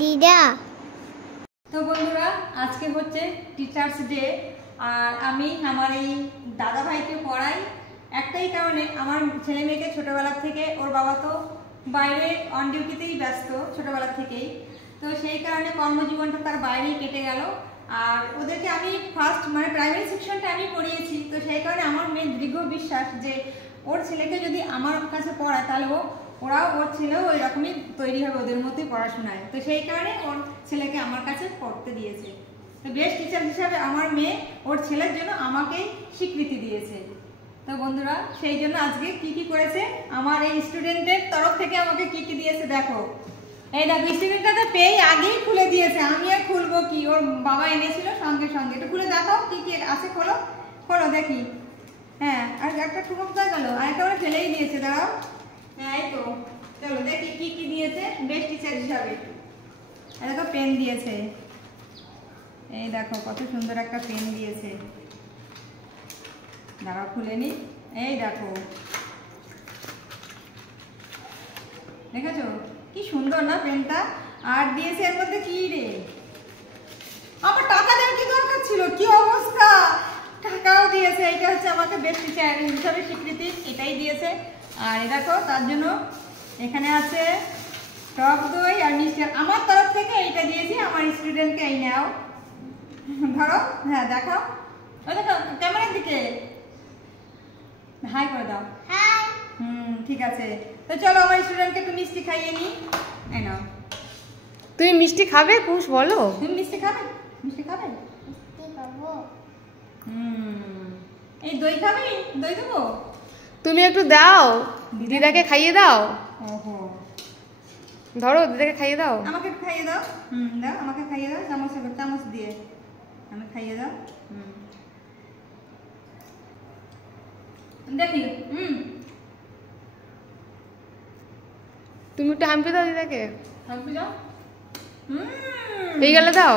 দিদা। তো বন্ধুরা, আজকে হচ্ছে টিচার্স ডে, আর আমি আমার এই দাদা ভাইকে পড়াই একটাই কারণে। আমার ছেলে মেয়েকে ছোটোবেলার থেকে, ওর বাবা তো বাইরে অন ডিউটিতেই ব্যস্ত ছোটোবেলার থেকেই, তো সেই কারণে কর্মজীবনটা তার বাইরেই কেটে গেল। আর ওদেরকে আমি ফার্স্ট প্রাইমারি সেকশনটা আমি পড়িয়েছি, তো সেই কারণে আমার মেয়ের দৃঢ় বিশ্বাস যে ওর ছেলেকে যদি আমার কাছে পড়ায় তাহলে ওর ছেলেও ওই রকমই তৈরি হবে, ওদের মতোই পড়াশোনায়। তো সেই কারণে ওর ছেলেকে আমার কাছে পড়তে দিয়েছে। তো বেস্ট টিচার হিসাবে আমার মেয়ে ওর ছেলের জন্য আমাকেই স্বীকৃতি দিয়েছে। তো বন্ধুরা, সেই জন্য আজকে কি করেছে আমার এই স্টুডেন্টের তরফ থেকে আমাকে কি দিয়েছে দেখো। এই দেখো, স্টুডেন্টটা তো পেয়ে আগেই খুলে দিয়েছে, আমি আর খুলবো কি, ওর বাবা এনেছিল সঙ্গে সঙ্গে। একটু খুলে দেখাও কি আছে, খোলো খোলো দেখি। হ্যাঁ, আর একটা টুকরো কোথায় গেল, আরেকটা ওরা ফেলেই দিয়েছে, দাঁড়াও। হ্যাঁ, এই তো, চলো দেখি কি দিয়েছে বেস্ট টিচার হিসাবে। দেখো পেন দিয়েছে, এই দেখো কত সুন্দর একটা পেন দিয়েছে, দাঁড়াও খুলে নি। এই দেখো, দেখেছো কি সুন্দর না পেনটা। আর দিয়েছে এর মধ্যে কি রে, আমার টাকা দেওয়ার কি দরকার ছিল, কি অবস্থা, টাকাও দিয়েছে। এটা হচ্ছে আমাকে বেস্ট টিচার হিসাবে স্বীকৃতি, এটাই দিয়েছে। আর দেখো তার জন্য এখানে আছে টক দই আর মিষ্টি, আমার তরফ থেকে এইটা দিয়েছি আমার স্টুডেন্টকে। এই নাও, ধরো, হ্যাঁ দেখাও, ওই দেখো ক্যামেরার দিকে হাই করে দাও। ঠিক আছে, তো চলো আমার স্টুডেন্টকে একটু মিষ্টি খাইয়ে নি। এই নাও। তুমি মিষ্টি খাবে কুশ, বলো? তুমি মিষ্টি খাবে? মিষ্টি খাবে? এই দই খাবি? দই দেবো? তুমি একটু দাও, দিদাকে খাইয়ে দাও। ওহো, ধরো দিদাকে খাইয়ে দাও। আমাকে একটু খাইয়ে দাও। দাও, আমাকে খাইয়ে দাও, চামচ দিয়ে আমি খাইয়ে দাও। দেখি। তুমি একটু হাম্পি দাও দিদাকে। হাম্পি দাও। এই গেলে দাও।